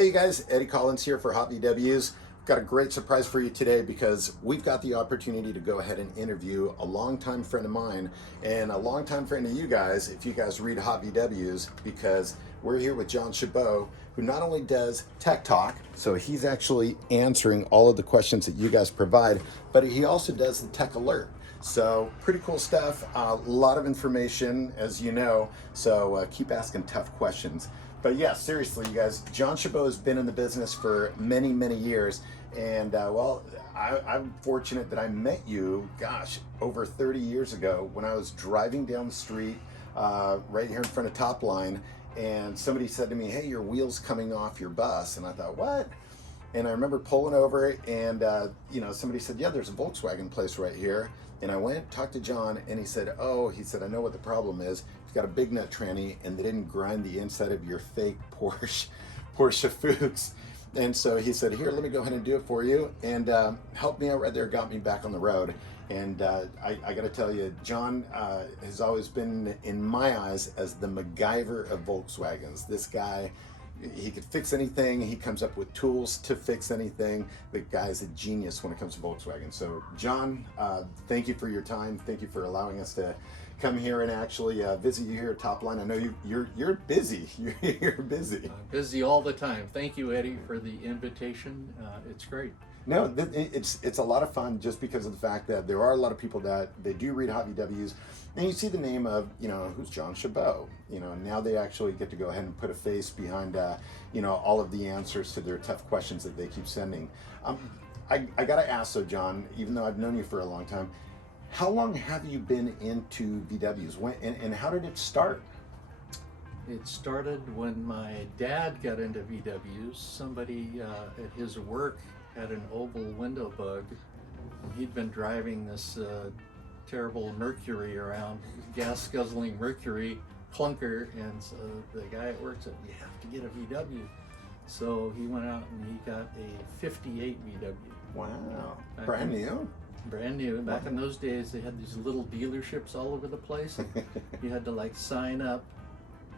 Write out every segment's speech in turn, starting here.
Hey you guys, Eddie Collins here for Hot VWs. Got a great surprise for you today because we've got the opportunity to go ahead and interview a longtime friend of mine and a longtime friend of you guys if you guys read Hot VWs, because we're here with John Chabot, who not only does tech talk, so he's actually answering all of the questions that you guys provide, but he also does the tech alert. So pretty cool stuff, a lot of information, as you know, so keep asking tough questions. But yeah, seriously, you guys, John Chabot has been in the business for many, many years. And well, I'm fortunate that I met you, gosh, over 30 years ago when I was driving down the street right here in front of Top Line. And somebody said to me, hey, your wheel's coming off your bus. And I thought, what? And I remember pulling over and, somebody said, yeah, there's a Volkswagen place right here. And I went, talked to John, and he said, I know what the problem is. You've got a big nut tranny, and they didn't grind the inside of your fake Porsche Fuchs. And so he said, here, let me go ahead and do it for you. And helped me out right there, got me back on the road. And I got to tell you, John has always been, in my eyes, as the MacGyver of Volkswagens. This guy, he could fix anything. He comes up with tools to fix anything. The guy's a genius when it comes to Volkswagen. So John, thank you for your time. Thank you for allowing us to come here and actually visit you here at Top Line. I know you're busy. You're busy. I'm busy all the time. Thank you, Eddie, for the invitation. It's great. No, it's a lot of fun just because of the fact that there are a lot of people that they do read Hot VWs, and you see the name of, who's John Chabot, now they actually get to go ahead and put a face behind, all of the answers to their tough questions that they keep sending. I got to ask though, John, even though I've known you for a long time, how long have you been into VWs? And how did it start? It started when my dad got into VWs. Somebody at his work had an oval window bug. He'd been driving this terrible Mercury around, gas guzzling Mercury clunker, and so the guy at work said, you have to get a VW. So he went out and he got a 58 VW. Wow, brand new? Brand new. Back in those days, they had these little dealerships all over the place. You had to sign up,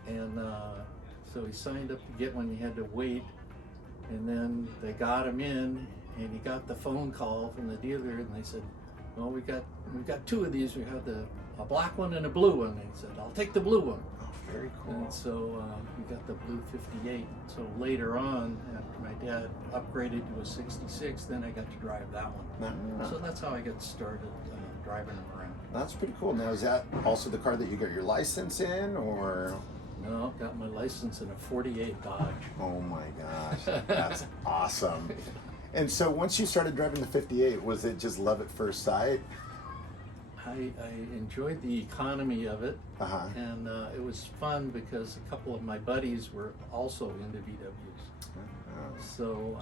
and so he signed up to get one. You had to wait, and then they got him in, and he got the phone call from the dealer, and they said, well, we've got two of these. We have a black one and a blue one. And he said, I'll take the blue one. Oh, very cool. And so we got the blue 58. So later on, after my dad upgraded to a 66, then I got to drive that one. So that's how I got started driving them around. That's pretty cool. Now, is that also the car that you got your license in, or? No, got my license in a 48 Dodge. Oh my gosh, that's awesome. And so once you started driving the 58, was it just love at first sight? I enjoyed the economy of it, Uh-huh. and it was fun because a couple of my buddies were also into VWs. Uh-huh. So.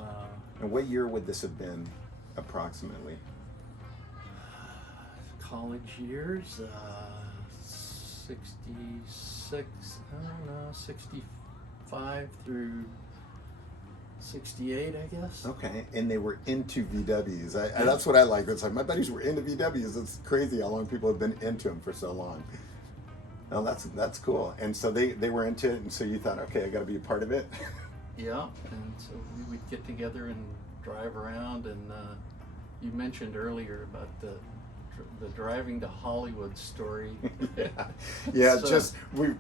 And what year would this have been, approximately? College years, 66, 65 through 68, I guess. Okay, and they were into VWs. That's what I like. It's like my buddies were into VWs. It's crazy how long people have been into them for so long. Now that's cool. And so they were into it, and so you thought, okay, I got to be a part of it. Yeah, and so we would get together and drive around. And you mentioned earlier about the driving to Hollywood story. Yeah. So,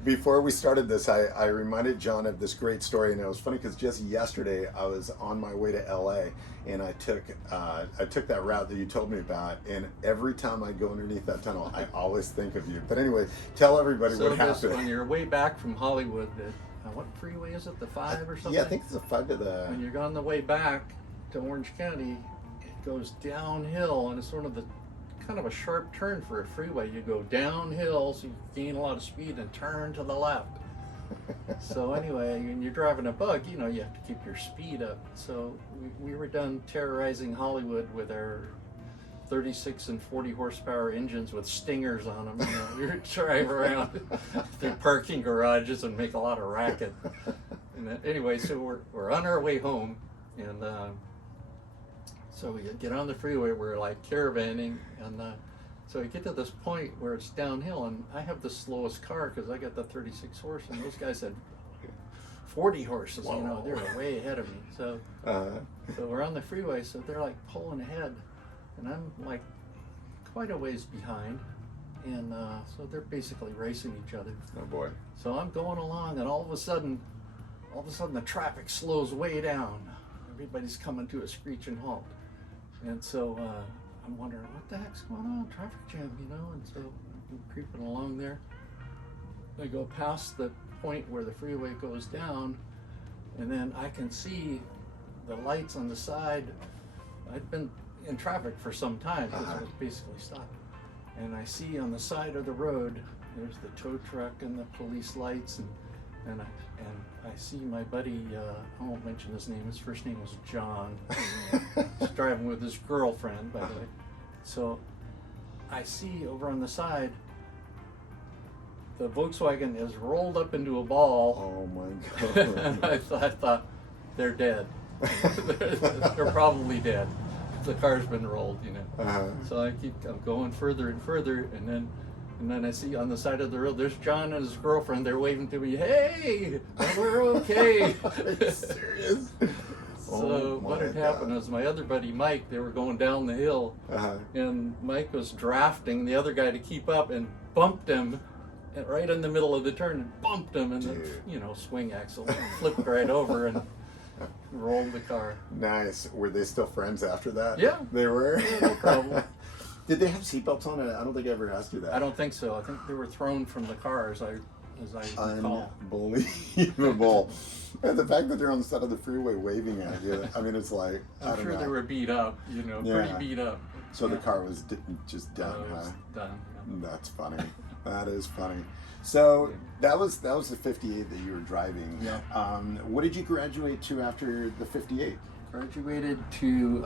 Before we started this, I reminded John of this great story, and it was funny because just yesterday I was on my way to LA, and I took that route that you told me about, and every time I go underneath that tunnel, I always think of you. But anyway, tell everybody what happened. When you're way back from Hollywood, what freeway is it? The 5 or something? Yeah, I think it's a 5 to the. When you're on the way back to Orange County, it goes downhill, and it's sort of kind of a sharp turn for a freeway. You go downhill, so you gain a lot of speed and turn to the left. So anyway, when you're driving a bug, you have to keep your speed up. So we were done terrorizing Hollywood with our 36 and 40 horsepower engines with stingers on them. We would drive around through parking garages and make a lot of racket. And anyway, so we're on our way home, and so we get on the freeway. We're caravanning, and So we get to this point where it's downhill, and I have the slowest car because I got the 36 horse, and those guys had 40 horses, you know, Whoa. they were way ahead of me. So we're on the freeway, so they're like pulling ahead, and I'm like quite a ways behind, and so they're basically racing each other. Oh boy. So I'm going along, and all of a sudden the traffic slows way down. Everybody's coming to a screeching halt, and so I'm wondering what the heck's going on, traffic jam, you know. And so I'm creeping along there. I go past the point where the freeway goes down, and then I can see the lights on the side. I'd been in traffic for some time because I was basically stopped, and I see on the side of the road there's the tow truck and the police lights, and I see my buddy, I won't mention his name, his first name was John. He's driving with his girlfriend, by the way. So I see over on the side the Volkswagen is rolled up into a ball. Oh my God. And I thought they're dead. They're probably dead. The car's been rolled, you know. So I'm going further and further, and then I see on the side of the road there's John and his girlfriend. They're waving to me, "Hey, we're okay." Are you serious? So what had happened was my other buddy Mike, they were going down the hill, and Mike was drafting the other guy to keep up and bumped him right in the middle of the turn, and bumped him, and the swing axle flipped right over and rolled the car. Nice. Were they still friends after that? Yeah. They were? Yeah, no problem. Did they have seatbelts on? I don't think I ever asked you that. I don't think so. I think they were thrown from the car, as I recall. Unbelievable. And the fact that they're on the side of the freeway waving at you, I mean, it's like, I I'm don't sure know. they were beat up, pretty beat up. So the car was just done, It was huh? done. That's funny. That is funny. So that was the 58 that you were driving. Yeah. What did you graduate to after the 58? Graduated to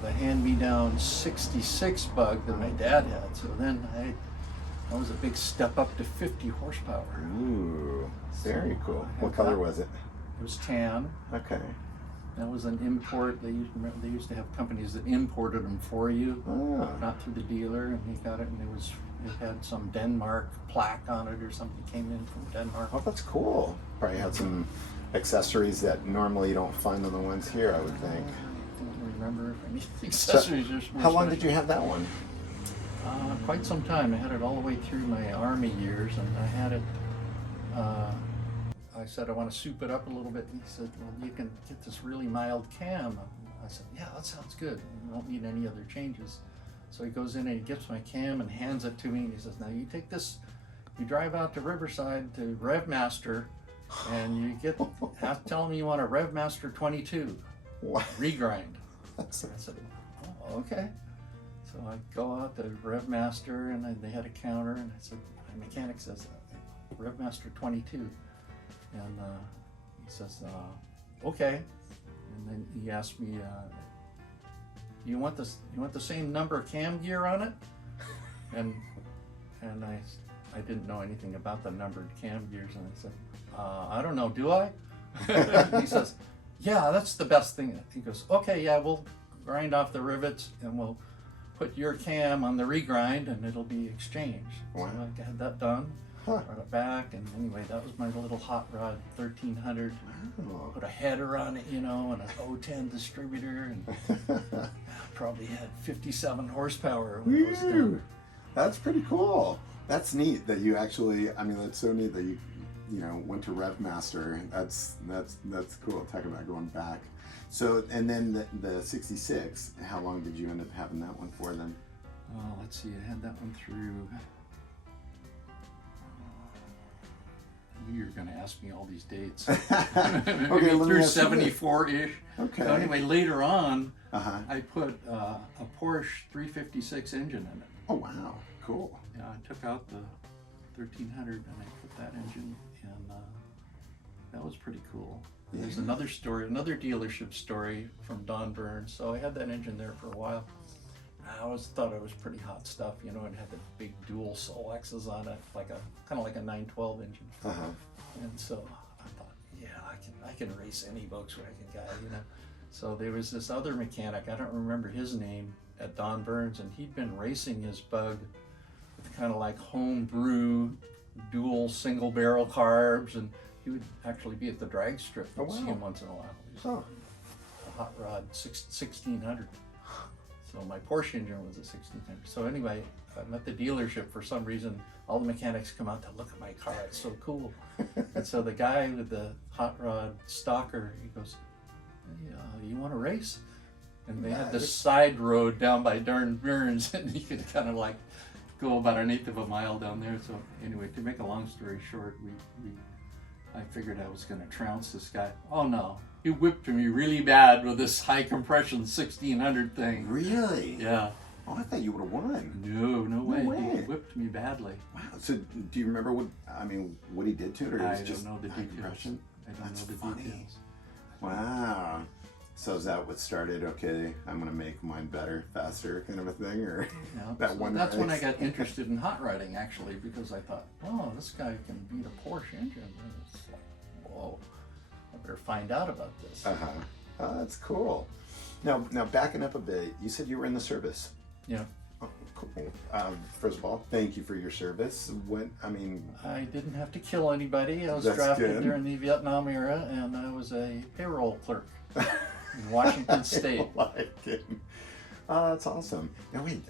the hand-me-down 66 bug that my dad had. So then that was a big step up to 50 horsepower. Ooh, very cool. What color was it? It was tan. Okay. That was an import. They used to have companies that imported them for you, not through the dealer, and he got it, and it had some Denmark plaque on it or something. Came in from Denmark. Oh, that's cool. Probably had some accessories that normally you don't find on the ones here, I would think. I don't remember if any accessories. How long did you have that one? Quite some time. I had it all the way through my Army years, and I had it. I said, I want to soup it up a little bit. And he said, well, you can get this really mild cam. I said, yeah, that sounds good. You won't need any other changes. So he goes in and he gets my cam and hands it to me. And he says, now you take this, you drive out to Riverside to Revmaster, and you tell him you want a Revmaster 22 What? regrind. I said, oh, okay. So I go out to Revmaster, and they had a counter, and I said, my mechanic says, Revmaster 22. And he says, okay. And then he asked me, you want the same number of cam gear on it? And I didn't know anything about the numbered cam gears, and I said, I don't know, do I? He says, yeah, that's the best thing. He goes, okay, yeah, we'll grind off the rivets and we'll put your cam on the regrind and it'll be exchanged. Wow. So I had that done. Brought it back, and anyway, that was my little hot rod 1300. Oh. Put a header on it, and an 010 distributor, and probably had 57 horsepower when it was done. That's pretty cool. That's neat that you actually. I mean, that's so neat that you went to Revmaster. That's cool. Talk about going back. So, and then the 66. How long did you end up having that one for then? Let's see. I had that one through. You're going to ask me all these dates. Okay, through 74-ish. Okay. So anyway, later on, I put a Porsche 356 engine in it. Oh wow, cool. Yeah, I took out the 1300 and I put that engine, and that was pretty cool. Yeah. There's another story, another dealership story from Don Burns. So I had that engine there for a while. I always thought it was pretty hot stuff, it had the big dual Solexes on it, kind of like a 912 engine. And so I thought, yeah, I can race any Volkswagen guy, So there was this other mechanic, I don't remember his name, at Don Burns, and he'd been racing his bug with kind of like home brew dual single barrel carbs, and he would actually be at the drag strip. Oh, You'd see wow. him once in a while. He was a hot rod 1600. So my Porsche engine was a 1600. So anyway, I'm at the dealership. For some reason, all the mechanics come out to look at my car. It's so cool. And so the guy with the hot rod Stalker, he goes, "Hey, you want to race?" And they had this side road down by Burns, and you could kind of like go about 1/8 of a mile down there. So anyway, to make a long story short, I figured I was going to trounce this guy. Oh no, he whipped me really bad with this high compression 1600 thing. Really? Yeah. Oh, I thought you would have won. No way. He whipped me badly. Wow. So do you remember what he did to it, or it was just don't know the high details. compression? I don't That's know the funny. details. Wow. So is that what started? Okay, I'm gonna make mine better, faster, kind of a thing, or Yeah, that so one? that's when I race? got interested in hot rodding, actually, because I thought, oh, this guy can beat a Porsche engine. And it's like, whoa, I better find out about this. Oh, that's cool. Now backing up a bit, you said you were in the service. Yeah. Oh, cool. First of all, thank you for your service. I didn't have to kill anybody. I was That's drafted good. during the Vietnam era, and I was a payroll clerk in Washington State. I like it. Oh, that's awesome. Now wait,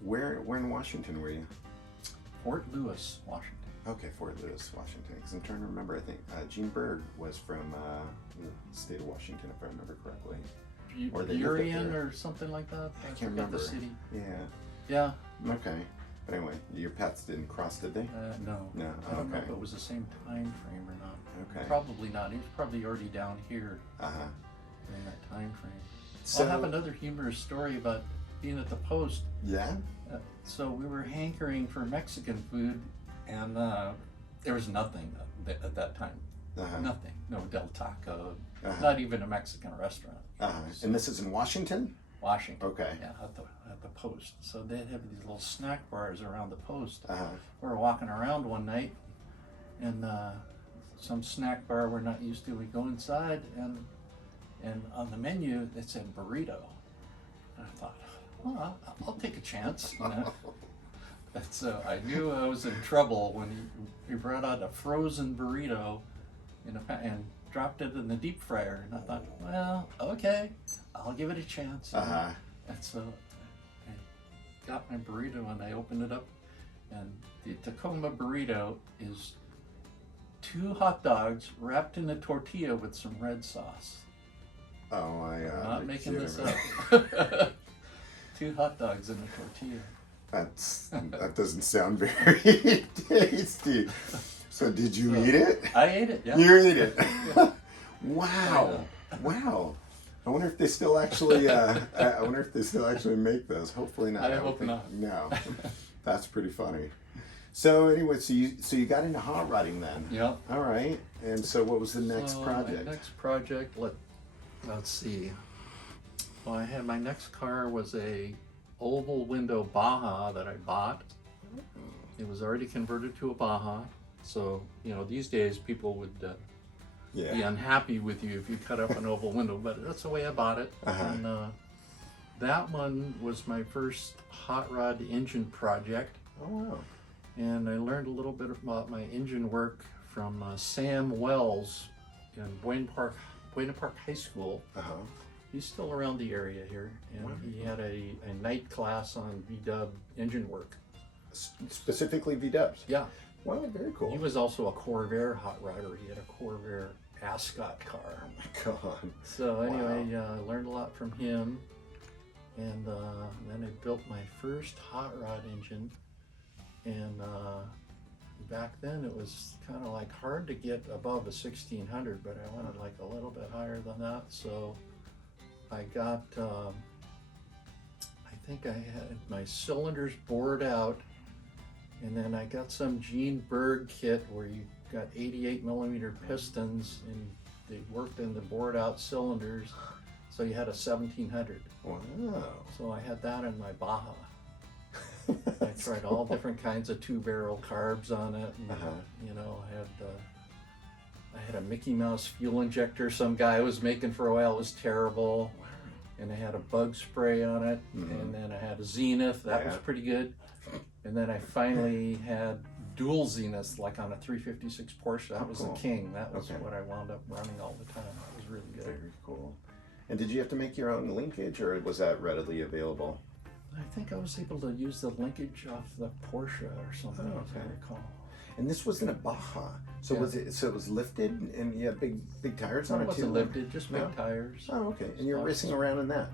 where in Washington were you? Fort Lewis, Washington. Okay, Fort Lewis, Washington. Because I'm trying to remember. I think Gene Berg was from the state of Washington, if I remember correctly. Or they lived up Burien there. or something like that. I can't forget remember. the city. Yeah. Yeah. Okay. But anyway, your paths didn't cross, did they? No. No. I don't know Okay. if it was the same time frame or not. Okay. Probably not. He was probably already down here Uh-huh. in that time frame. So I'll have another humorous story about being at the post. yeah. So we were hankering for Mexican food, and there was nothing at that time. Uh-huh. Nothing. No Del Taco. Uh-huh. Not even a Mexican restaurant. Uh-huh. And this is in Washington? Washington. Okay. Yeah, at the post. So they have these little snack bars around the post. Uh-huh. We were walking around one night, and some snack bar we're not used to. We go inside, and on the menu it said burrito. And I thought, well, I'll take a chance, you know. And so I knew I was in trouble when he brought out a frozen burrito and dropped it in the deep fryer. And I thought, well, okay, I'll give it a chance. Uh-huh. And so I got my burrito and I opened it up, and the Tacoma burrito is 2 hot dogs wrapped in a tortilla with some red sauce. Oh my God. I'm not you're making this kidding me. up. 2 hot dogs in a tortilla. That doesn't sound very tasty. So did you eat it? I ate it, yeah. You ate it. Wow. Wow. I wonder if they still actually make those. Hopefully not. I hope not. No. That's pretty funny. So anyway, so you got into hot rodding then. Yeah. All right. And so what was the next project? My next project, let's see. Well, my next car was a oval window Baja that I bought. It was already converted to a Baja. So, these days people would be unhappy with you if you cut up an oval window, but that's the way I bought it. Uh-huh. And that one was my first hot rod engine project. Oh wow. And I learned a little bit about my engine work from Sam Wells in Buena Park High School. Uh-huh. He's still around the area here, and he had a night class on V-dub engine work. Specifically V-dubs? Yeah. Wow, very cool. He was also a Corvair hot rodder. He had a Corvair Ascot car. Oh my God. So anyway, I learned a lot from him, and then I built my first hot rod engine. And back then it was kind of like hard to get above a 1600, but I wanted like a little bit higher than that. So I got, I think I had my cylinders bored out, and then I got some Gene Berg kit where you got 88 millimeter pistons and they worked in the bored out cylinders. So you had a 1700. Wow. So I had that in my Baja. I tried all different kinds of 2-barrel carbs on it. And, I had a Mickey Mouse fuel injector some guy was making for a while. It was terrible. And I had a bug spray on it. And then I had a Zenith. That was pretty good. And then I finally had dualsiness, like on a 356 Porsche. That was cool. the king. That was Okay. what I wound up running all the time. That was really good. Very cool. And did you have to make your own linkage, or was that readily available? I think I was able to use the linkage off the Porsche or something, Oh, as I okay. recall. And this was in a Baja, so Yeah. was it? So it was lifted, and you had big tires on It it wasn't too. lifted, just big No? tires. Oh, okay. And you're Stuff. racing around in that.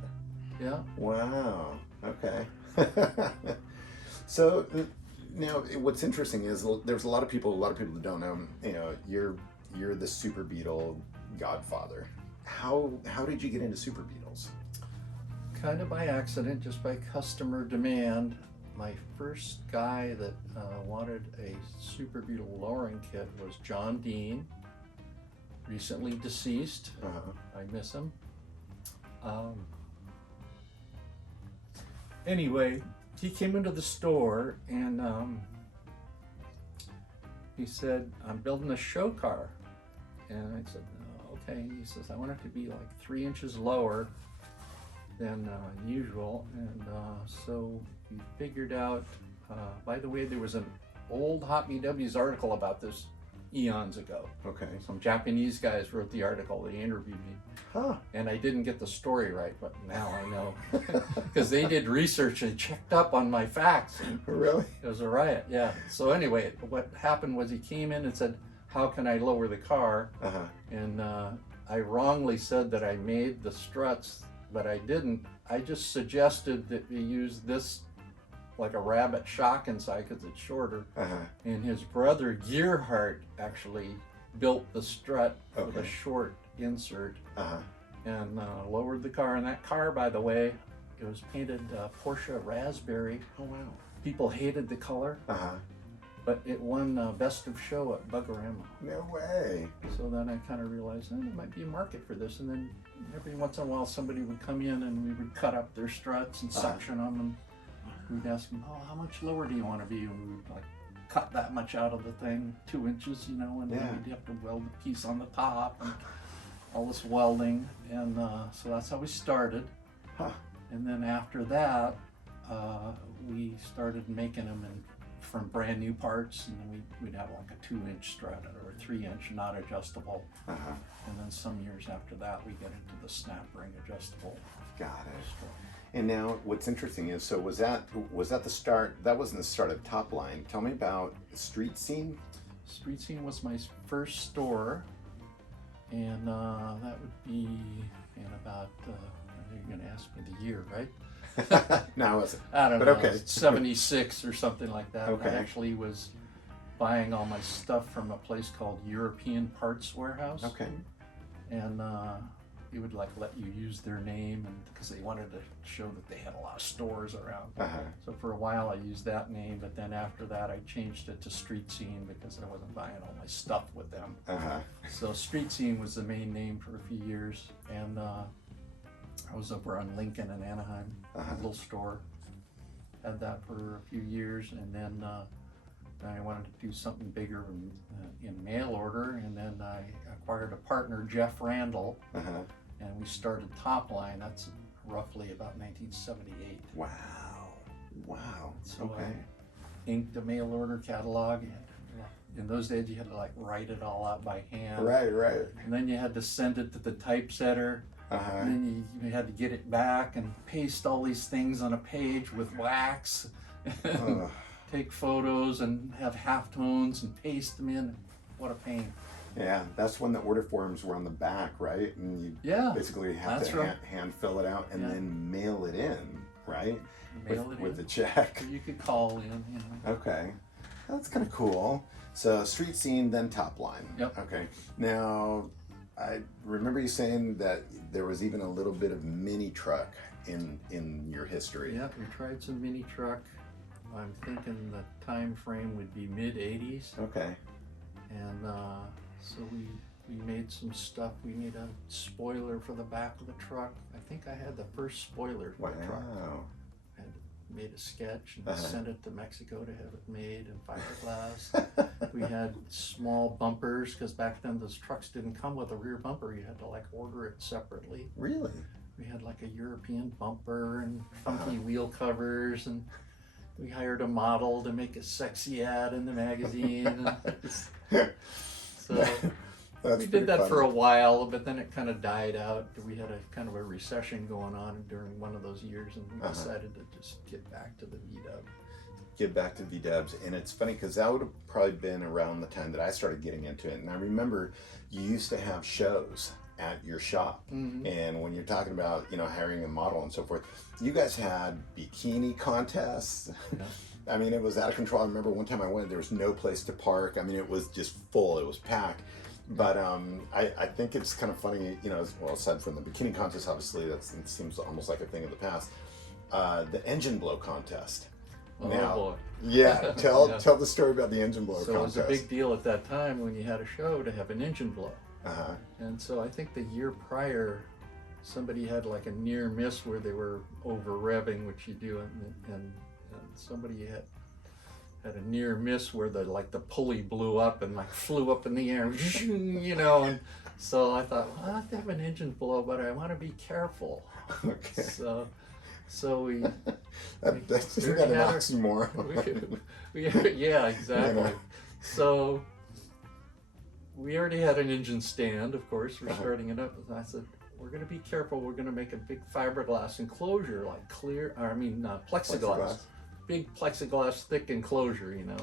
Yeah. Wow. Okay. So now, what's interesting is there's a lot of people that don't know. You know, you're the Super Beetle godfather. How did you get into Super Beetles? Kind of by accident, just by customer demand. My first guy that wanted a Super Beetle lowering kit was John Dean, recently deceased. I miss him. Anyway, he came into the store and he said, "I'm building a show car." And I said, "Oh, okay." He says, "I want it to be like 3 inches lower than usual." And so we figured out, by the way, there was an old Hot BW's article about this eons ago. Okay. Some Japanese guys wrote the article, they interviewed me. Huh. And I didn't get the story right, but now I know. Because they did research and checked up on my facts. And Really? it was a riot, yeah. So anyway, what happened was he came in and said, "How can I lower the car?" And I wrongly said that I made the struts, but I didn't. I just suggested that we use this like a rabbit shock inside because it's shorter. And his brother Gearhart actually built the strut with a Okay. short insert and lowered the car. And that car, by the way, it was painted Porsche Raspberry. Oh wow. People hated the color, but it won Best of Show at Buggarama. No way. So then I kind of realized, there might be a market for this. And then every once in a while somebody would come in and we would cut up their struts and suction them, and we'd ask them, "Oh, how much lower do you want to be?" And we would like cut that much out of the thing, 2 inches, you know, and then we'd have to weld the piece on the top and all this welding. And so that's how we started. And then after that, we started making them from brand new parts, and we'd have like a 2-inch strut or a 3-inch not adjustable. And then some years after that, we get into the snap ring adjustable. Got it. And now, what's interesting is, so was that the start? That wasn't the start of Top Line. Tell me about Street Scene. Street Scene was my first store, and that would be in about, you're going to ask me the year, right? No, it wasn't. I don't But know, okay. 76 or something like that. Okay. I actually was buying all my stuff from a place called European Parts Warehouse. Okay. And it would like let you use their name, and because they wanted to show that they had a lot of stores around. So for a while I used that name, but then after that I changed it to Street Scene because I wasn't buying all my stuff with them. So Street Scene was the main name for a few years, and I was over on Lincoln and Anaheim, a little store. Had that for a few years, and then I wanted to do something bigger in mail order, and then I acquired a partner, Jeff Randall, and we started Top Line. That's roughly about 1978. Wow. So Okay. I inked a mail order catalog. In those days, you had to like write it all out by hand. Right. And then you had to send it to the typesetter. And then you had to get it back and paste all these things on a page with wax. Take photos and have halftones and paste them in. What a pain. Yeah, that's when the order forms were on the back, right? And you basically have to hand fill it out and then mail it in, right? With the check. You could call in, you know. Okay, that's kind of cool. So Street Scene, then Top Line. Yep. Okay. Now, I remember you saying that there was even a little bit of mini truck in your history. Yeah, we tried some mini truck. I'm thinking the time frame would be mid-80s. Okay. And so we made some stuff. We made a spoiler for the back of the truck. I think I had the first spoiler for the truck. I made a sketch and sent it to Mexico to have it made in fiberglass. We had small bumpers, because back then those trucks didn't come with a rear bumper. You had to like order it separately. Really? We had like a European bumper and funky wheel covers, and we hired a model to make a sexy ad in the magazine. So we did that for a while, but then it kind of died out. We had a kind of a recession going on during one of those years, and we decided to just get back to the V-dub. Get back to V-dubs. And it's funny because that would have probably been around the time that I started getting into it. And I remember you used to have shows at your shop. And when you're talking about, you know, hiring a model and so forth, you guys had bikini contests. Yeah. I mean, it was out of control. I remember one time I went, there was no place to park. I mean, it was just full, it was packed. But I think it's kind of funny, you know, well, aside from the bikini contest, obviously, it seems almost like a thing of the past. The engine blow contest. Oh Now, boy. Yeah, tell the story about the engine blow contest. So it was a big deal at that time when you had a show to have an engine blow. Uh-huh. And so I think the year prior, somebody had like a near miss where they were over revving, which you do, and somebody had a near miss where the pulley blew up and like flew up in the air, you know. And so I thought, well, I have to have an engine blow, but I want to be careful. Okay. So we that's an oxymoron. Yeah, exactly. You know? So we already had an engine stand, of course. We're starting it up. And I said, we're going to be careful. We're going to make a big fiberglass enclosure, like plexiglass. Big plexiglass, thick enclosure, you know,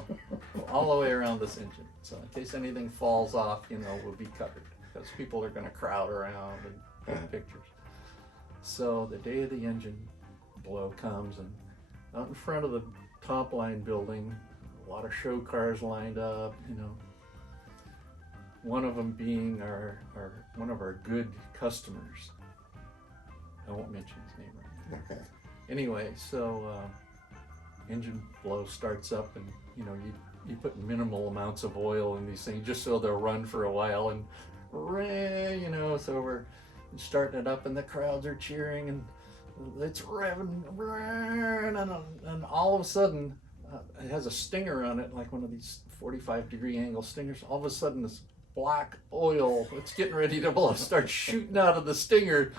all the way around this engine. So in case anything falls off, you know, we'll be covered because people are going to crowd around and take pictures. So the day of the engine blow comes, and out in front of the top line building, a lot of show cars lined up, you know. One of them being one of our good customers. I won't mention his name right now. Okay. Anyway, so engine blow starts up, and you know, you put minimal amounts of oil in these things just so they'll run for a while, and you know, so we're starting it up and the crowds are cheering and it's revving, and all of a sudden it has a stinger on it, like one of these 45-degree angle stingers. All of a sudden this black oil, it's getting ready to blow, starts shooting out of the stinger,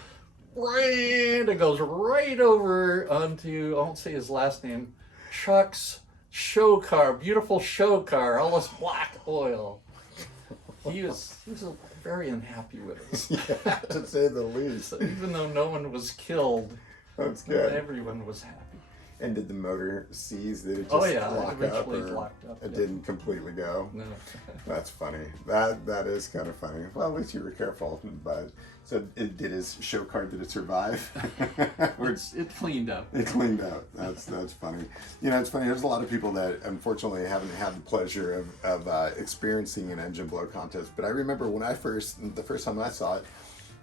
and it goes right over onto, I won't say his last name, Chuck's show car, beautiful show car, all this black oil. He was very unhappy with us. Yeah, to say the least. So even though no one was killed, that's good. Everyone was happy. And did the motor seize? Did it just lock up, or locked up? It didn't completely go? No. That's funny. That is kind of funny. Well, at least you were careful. But so, did his show car? Did it survive? It cleaned up. It cleaned up. That's funny. You know, it's funny. There's a lot of people that unfortunately haven't had the pleasure of experiencing an engine blow contest. But I remember when the first time I saw it,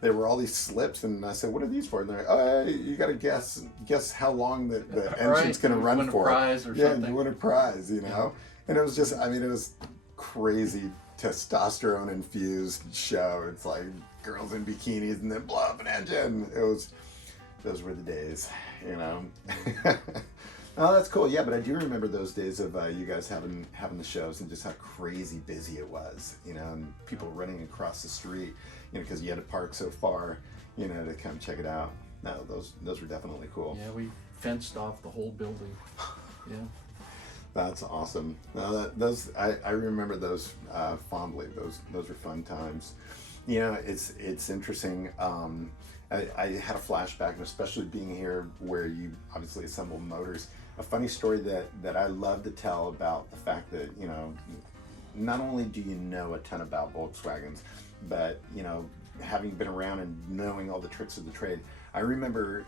there were all these slips, and I said, "What are these for?" And they're like, "Oh, you got to guess how long the engine's going to run win for." A prize or yeah, something. you win a prize, you know. And it was just, I mean, it was crazy testosterone infused show. It's like girls in bikinis and then blow up an engine. Those were the days, you know. Oh, that's cool. Yeah, but I do remember those days of you guys having the shows and just how crazy busy it was, you know, and people running across the street, you know, because you had to park so far, you know, to come check it out. No, those were definitely cool. Yeah, we fenced off the whole building. Yeah. That's awesome. No, I remember those fondly. Those were fun times. You know, it's interesting. I had a flashback, and especially being here where you obviously assemble motors. A funny story that I love to tell about the fact that, you know, not only do you know a ton about Volkswagens, but, you know, having been around and knowing all the tricks of the trade. I remember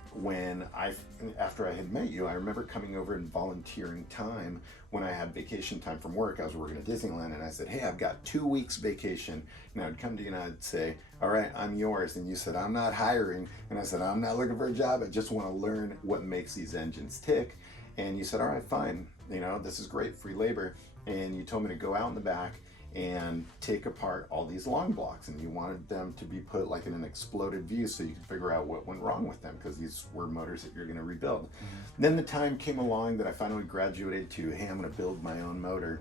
after I had met you, I remember coming over and volunteering time when I had vacation time from work. I was working at Disneyland, and I said, "Hey, I've got 2 weeks vacation." And I'd come to you and I'd say, "All right, I'm yours." And you said, "I'm not hiring." And I said, "I'm not looking for a job. I just want to learn what makes these engines tick." And you said, "All right, fine. You know, this is great, free labor." And you told me to go out in the back and take apart all these long blocks, and you wanted them to be put like in an exploded view so you could figure out what went wrong with them, because these were motors that you're going to rebuild. Mm-hmm. Then the time came along that I finally graduated to, hey, I'm going to build my own motor,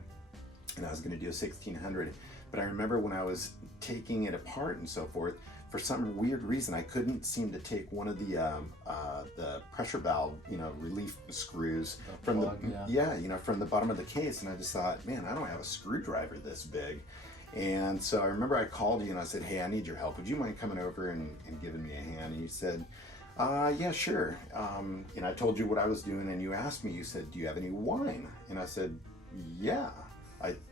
and I was going to do a 1600. But I remember when I was taking it apart and so forth, for some weird reason, I couldn't seem to take one of the pressure valve, relief screws from plug, from the bottom of the case. And I just thought, man, I don't have a screwdriver this big. And so I remember I called you and I said, hey, I need your help. Would you mind coming over and giving me a hand? And you said, yeah, sure. And I told you what I was doing, and you asked me, you said, do you have any wine? And I said, yeah,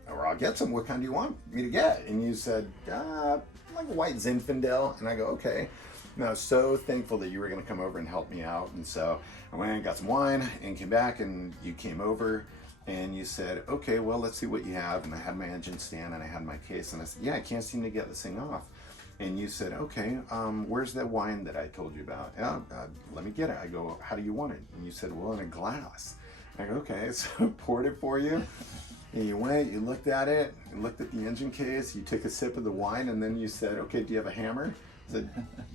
I'll get some. What kind do you want me to get? And you said, like a white Zinfandel. And I go, okay. And I was so thankful that you were going to come over and help me out. And so I went and got some wine and came back, and you came over and you said, okay, well, let's see what you have. And I had my engine stand and I had my case, and I said, yeah, I can't seem to get this thing off. And you said, okay, where's that wine that I told you about? Yeah, let me get it. I go, how do you want it? And you said, well, in a glass. I go, okay, so I poured it for you. And you went, you looked at it, and looked at the engine case, you took a sip of the wine, and then you said, okay, do you have a hammer? I said,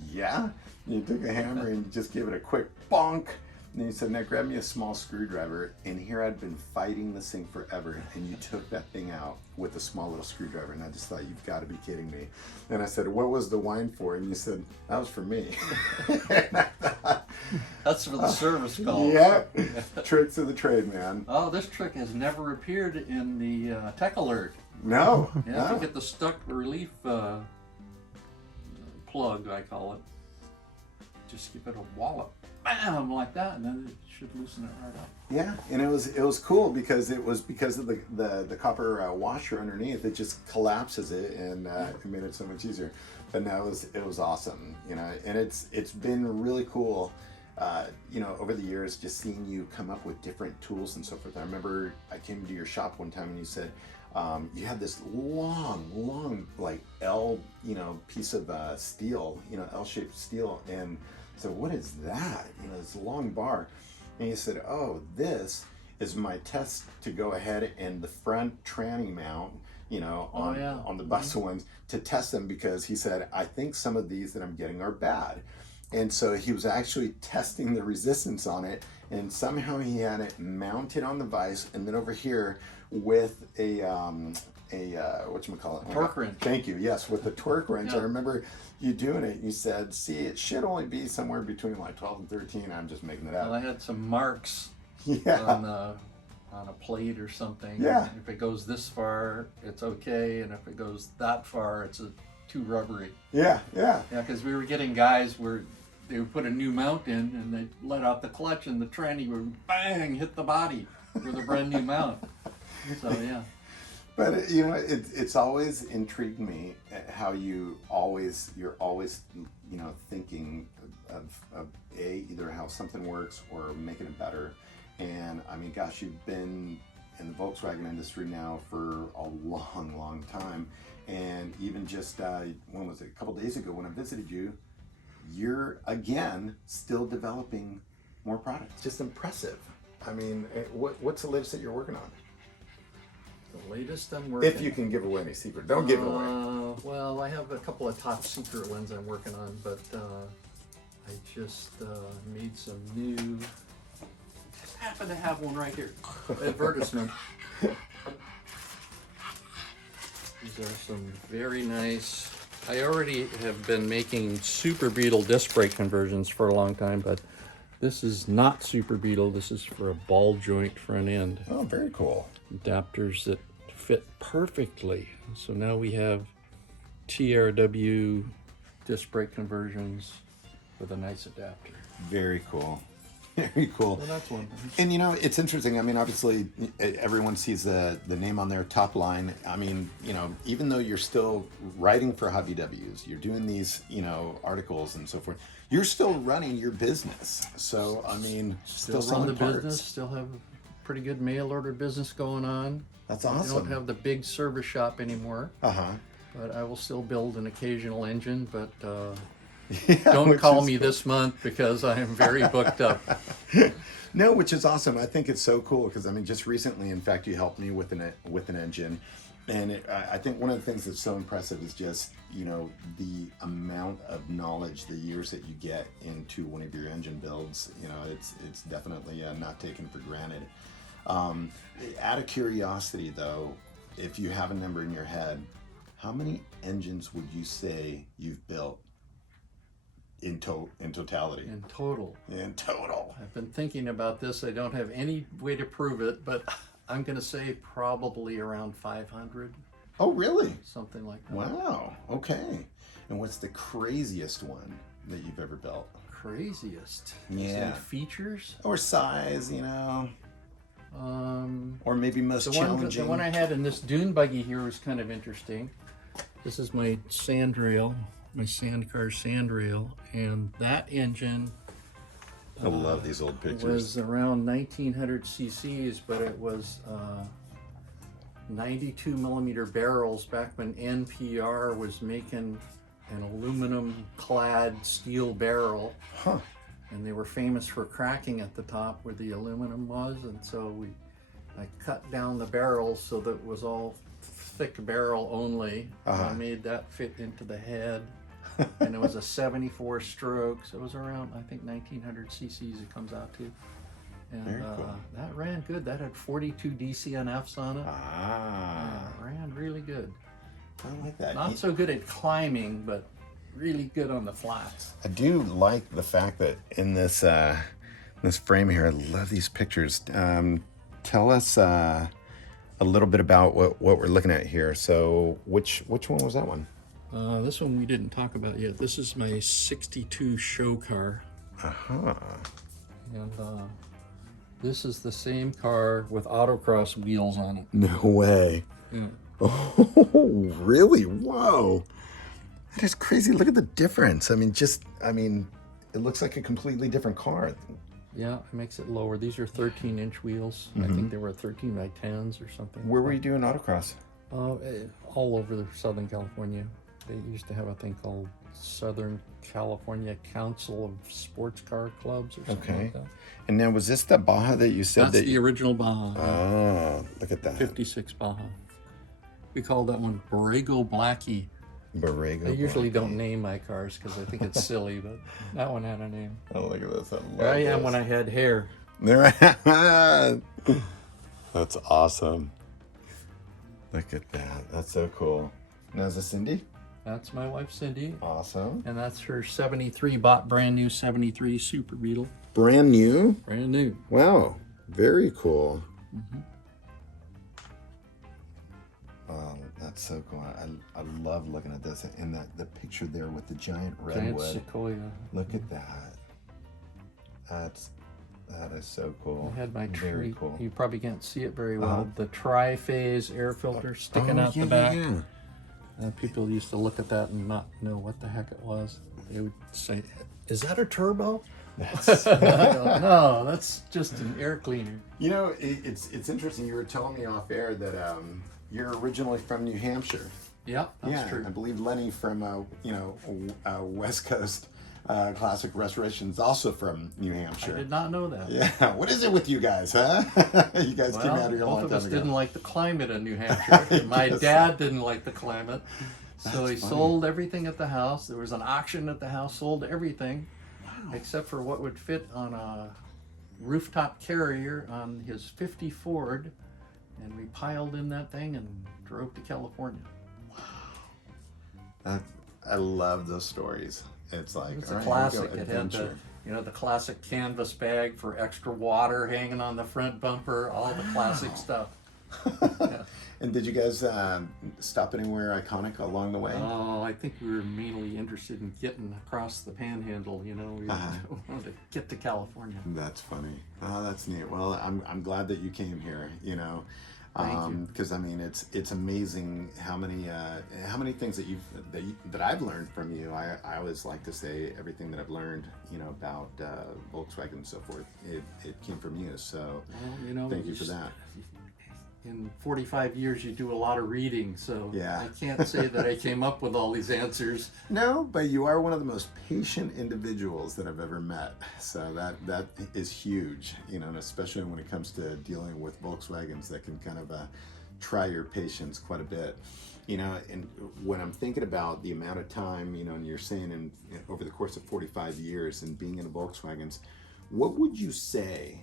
yeah. And you took a hammer and you just gave it a quick bonk. And then you said, now grab me a small screwdriver. And here I'd been fighting this thing forever, and you took that thing out with a small little screwdriver. And I just thought, you've got to be kidding me. And I said, what was the wine for? And you said, that was for me. And I thought, That's for the service call. yeah, tricks of the trade, man. Oh, this trick has never appeared in the tech alert. No, Yeah, no. if you get the stuck relief plug, I call it, just give it a wallop, bam, like that, and then it should loosen it right up. Yeah, and it was cool because of the copper washer underneath. It just collapses it, and it made it so much easier. But no, it was awesome, and it's been really cool. Over the years, just seeing you come up with different tools and so forth. I remember I came to your shop one time and you said you had this long, like L, piece of steel, L-shaped steel. And so what is that? This long bar. And you said, oh, this is my test to go ahead and the front tranny mount, on the bus ones to test them, because he said, I think some of these that I'm getting are bad. And so he was actually testing the resistance on it, and somehow he had it mounted on the vise, and then over here with a whatchamacallit? Torque wrench. Thank you. Yes, with the torque wrench. Yeah. I remember you doing it. You said, see, it should only be somewhere between like 12 and 13. I'm just making it up. Well, I had some marks Yeah. on a plate or something. Yeah. If it goes this far, it's okay, and if it goes that far, it's too rubbery. Yeah. Yeah, because we were getting guys where they would put a new mount in and they let out the clutch and the tranny would bang hit the body with a brand new mount. So yeah. But it's always intrigued me how you're always thinking of either how something works or making it better. And I mean, gosh, you've been in the Volkswagen industry now for a long time. And even just when was it? A couple days ago when I visited you, you're again still developing more products. Just impressive. I mean, what's the latest that you're working on? The latest I'm working. If you can give away any secret, don't give it away. Well, I have a couple of top secret ones I'm working on, but I just made some new. Just happen to have one right here. Advertisement. These are some very nice. I already have been making Super Beetle disc brake conversions for a long time, but this is not Super Beetle. This is for a ball joint front end. Oh, very cool. Adapters that fit perfectly. So now we have TRW disc brake conversions with a nice adapter. Very cool. Very cool. Well, that's one. And it's interesting. I mean, obviously, everyone sees the name on their top line. I mean, even though you're still writing for Hobby W's, you're doing these, articles and so forth, you're still running your business. So, I mean, still run selling the parts. business, still have a pretty good mail order business going on. That's I awesome. don't have the big service shop anymore, Uh-huh. but I will still build an occasional engine, but Yeah, don't which call is me cool. this month because I am very booked up. No, which is awesome. I think it's so cool because, I mean, just recently, in fact, you helped me with an engine. And I think one of the things that's so impressive is just, the amount of knowledge, the years that you get into one of your engine builds. It's definitely not taken for granted. Out of curiosity, though, if you have a number in your head, how many engines would you say you've built in totality. In total. In total. I've been thinking about this. I don't have any way to prove it, but I'm going to say probably around 500. Oh, really? Something like that. Wow. Okay. And what's the craziest one that you've ever built? Craziest? Yeah. Features? Or size, or maybe most challenging. The one I had in this dune buggy here was kind of interesting. This is my sand rail, my sand car sand rail, and that engine I love these old pictures. was around 1900 cc's, but it was 92 millimeter barrels back when NPR was making an aluminum clad steel barrel. Huh. And they were famous for cracking at the top where the aluminum was, and so I cut down the barrel so that it was all thick barrel only. I made that fit into the head, and it was a 74 stroke, so it was around, I think, 1900 cc's it comes out to. And Very cool. that ran good. That had 42 DCNFs on it. It ran really good. I like that. Not so good at climbing, but really good on the flats. I do like the fact that in this this frame here, I love these pictures. Tell us a little bit about what we're looking at here. So which one was that one? This one we didn't talk about yet. This is my 62 show car. And this is the same car with autocross wheels on it. No way. Yeah. Oh, really? Whoa. That is crazy. Look at the difference. I mean, it looks like a completely different car. Yeah, it makes it lower. These are 13-inch wheels. I think they were 13 by 10s or something. Where were you doing autocross? All over Southern California. They used to have a thing called Southern California Council of Sports Car Clubs or something like that. And now, was this the Baja that you said? That's the original Baja. Oh, look at that. 56 Baja. We call that one Borrego Blackie. Borrego. I usually don't name my cars because I think it's silly, but that one had a name. Oh, look at this. There I am when I had hair. There. That's awesome. Look at that. That's so cool. Now, is this Cindy? That's my wife, Cindy. Awesome. And that's her 73, bought brand new 73 Super Beetle. Brand new? Brand new. Wow. Very cool. That's so cool. I love looking at this. And the picture there with the giant redwood. Giant sequoia. Look at that. That is so cool. I had my very cool. You probably can't see it very well. The tri-phase air filter sticking out the back. People used to look at that and not know what the heck it was. They would say, "Is that a turbo?" No, that's just an air cleaner. It's interesting. You were telling me off air that you're originally from New Hampshire. Yep, that's true. I believe Lenny from West Coast Classic Restoration is also from New Hampshire. I did not know that. Yeah. What is it with you guys, huh? You guys came out here a long time ago. Both of us didn't like the climate in New Hampshire. My dad didn't like the climate. So he sold everything at the house. There was an auction at the house, sold everything except for what would fit on a rooftop carrier on his 50 Ford. And we piled in that thing and drove to California. I love those stories. It's like, it's a classic. It had the classic canvas bag for extra water hanging on the front bumper, all the classic stuff. Yeah. And did you guys stop anywhere iconic along the way? Oh, I think we were mainly interested in getting across the panhandle. We wanted to get to California. That's funny. Oh, that's neat. Well, I'm glad that you came here. Thank you. Because it's amazing how many things that I've learned from you. I always like to say everything that I've learned about Volkswagen and so forth. It came from you. So thank you for that. In 45 years, you do a lot of reading, so yeah. I can't say that I came up with all these answers. No, but you are one of the most patient individuals that I've ever met. So that is huge, and especially when it comes to dealing with Volkswagens that can kind of try your patience quite a bit. And when I'm thinking about the amount of time, and you're saying over the course of 45 years and being in Volkswagens, what would you say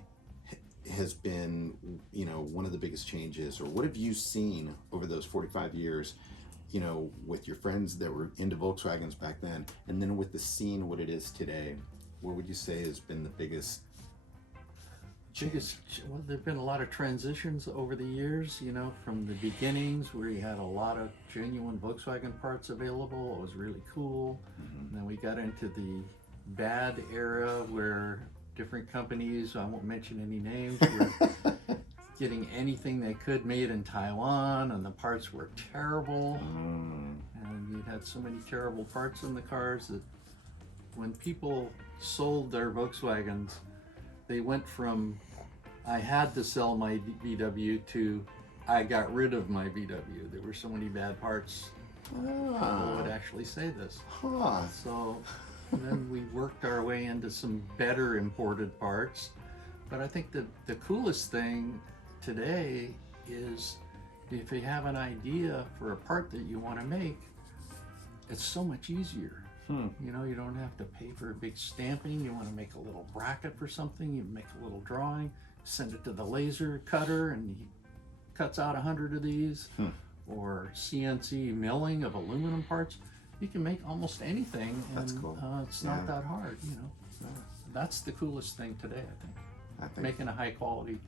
has been, one of the biggest changes, or what have you seen over those 45 years you know, with your friends that were into Volkswagens back then, and then with the scene, what it is today, what would you say has been the biggest change? Well, there've been a lot of transitions over the years, you know, from the beginnings where you had a lot of genuine Volkswagen parts available. It was really cool. And then we got into the bad era where different companies, I won't mention any names, were getting anything they could made in Taiwan, and the parts were terrible. And you had so many terrible parts in the cars that when people sold their Volkswagens, they went from I had to sell my VW to I got rid of my VW. There were so many bad parts. People would actually say this. So then we worked our way into some better imported parts. But I think the coolest thing today is if you have an idea for a part that you want to make, it's so much easier. You know, you don't have to pay for a big stamping. You want to make a little bracket for something, you make a little drawing, send it to the laser cutter, and he cuts out 100 of these. Or CNC milling of aluminum parts. You can make almost anything, and that's cool. It's not that hard, you know. So that's the coolest thing today, I think. Making a high quality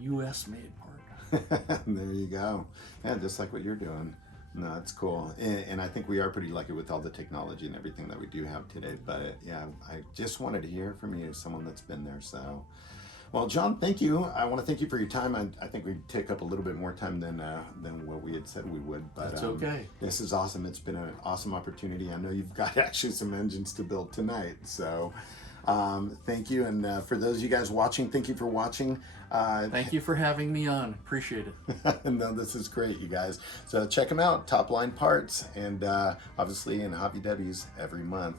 US made part. There you go. Yeah, just like what you're doing. No, it's cool. And I think we are pretty lucky with all the technology and everything that we do have today. But yeah, I just wanted to hear from you, someone that's been there. So, well, John, thank you. I want to thank you for your time. I think we take up a little bit more time than what we had said we would. But that's okay. This is awesome. It's been an awesome opportunity. I know you've got actually some engines to build tonight. So thank you. And for those of you guys watching, thank you for watching. Thank you for having me on. Appreciate it. No, this is great, you guys. So check them out, Top Line Parts, and obviously in Hobby W's every month.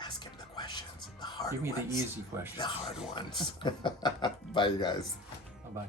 Ask him the questions, the hard ones. Give me the easy questions. The hard ones. Bye, you guys. Bye-bye.